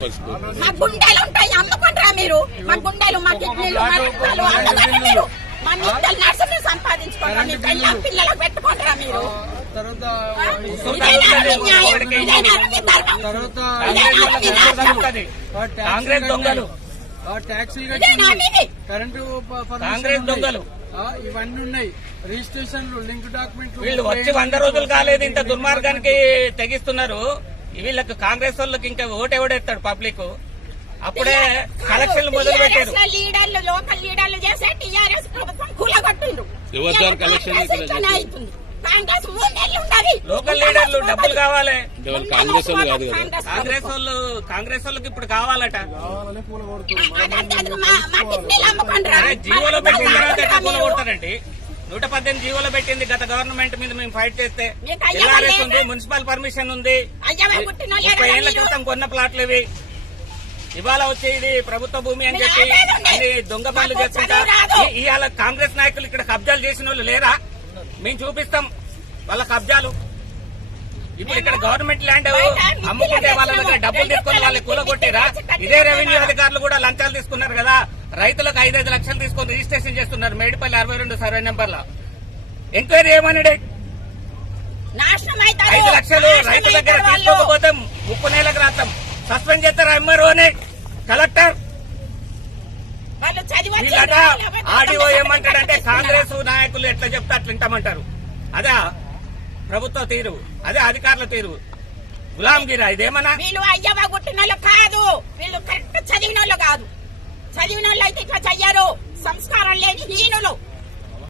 మా గుండెలు ఉంటాయి, అమ్ముకుంటారా మీరు? మా గుండెలు, మా కిడ్నీలు, మా రక్తాలు అమ్ముకుంటారా మీరు? మా నిద్దలు నర్సులు సంపాదించుకుంటారా? మీ పిల్లలకు పెట్టుకుంటారా మీరు? కాంగ్రెస్ దొంగలు, కరెంటు కాంగ్రెస్ దొంగలు ఇవన్నీ ఉన్నాయి. రిజిస్ట్రేషన్లు, లింక్ డాక్యుమెంట్లు. వీళ్ళు వచ్చి 100 రోజులు కాలేదు, ఇంత దుర్మార్గానికి తెగిస్తున్నారు. వీళ్ళకి కాంగ్రెస్ వాళ్ళకి ఇంకా ఓటెవడేస్తాడు పబ్లిక్. అప్పుడే కలెక్షన్లు మొదలు పెట్టారు. లీడర్లు, లోకల్ లీడర్లు చేసే టీఆర్ఎస్ ప్రభుత్వం కూలగొట్టిండు. లోకల్ లీడర్లు డబ్బులు కావాలి. కాంగ్రెస్ కాంగ్రెస్ వాళ్ళకి ఇప్పుడు కావాలట. జీవోలో పెట్టిన తర్వాత ఎట్లా కూల కొడతారండి? 118 జీవోలో పెట్టింది గత గవర్నమెంట్ మీద మేము ఫైట్ చేస్తే. ఎల్ఆర్ఎస్ ఉంది, మున్సిపల్ పర్మిషన్ ఉంది. 30 ఏళ్ల క్రితం కొన్న ప్లాట్లు ఇవి. ఇవాళ వచ్చి ఇది ప్రభుత్వ భూమి అని చెప్పి అన్ని దొంగ పనులు చేస్తుంటారు. ఇవాళ కాంగ్రెస్ నాయకులు ఇక్కడ కబ్జాలు చేసిన వాళ్ళు లేరా? మేము చూపిస్తాం వాళ్ళ కబ్జాలు. ఇప్పుడు ఇక్కడ గవర్నమెంట్ ల్యాండ్ అమ్ముకుంటే వాళ్ళ దగ్గర డబ్బులు తీసుకుని వాళ్ళు కూలగొట్టిరా? ఇదే రెవెన్యూ అధికారులు కూడా లంచాలు తీసుకున్నారు కదా. రైతులకు 5-5 లక్షలు తీసుకుని రిజిస్ట్రేషన్ చేస్తున్నారు మేడిపల్లి 62 సర్వే నెంబర్ లో. ఎంక్వైరీ ఏమన్నాడు? 5 లక్షలు రైతు దగ్గర తీసుకోకపోతే 30 నెలలకు రాస్తాం, సస్పెండ్ చేస్తారు ఎంఆర్ఓని, కలెక్టర్. వీళ్ళట ఆర్డీఓ ఏమంటాడంటే కాంగ్రెస్ నాయకులు ఎట్లా చెప్తే అట్లా వింటామంటారు. అదే ప్రభుత్వ తీరు, అదే అధికారుల తీరు. గులాంగిరా ఇదేమన్నా? వీళ్ళు అయ్యవ గుట్టిన వాళ్ళు కాదు, వీళ్ళు కరెక్ట్ చదివిన వాళ్ళు కాదు. చదివిన వాళ్ళు అయితే ఇట్లా చెయ్యరు. సంస్కారం లేని హీనులు.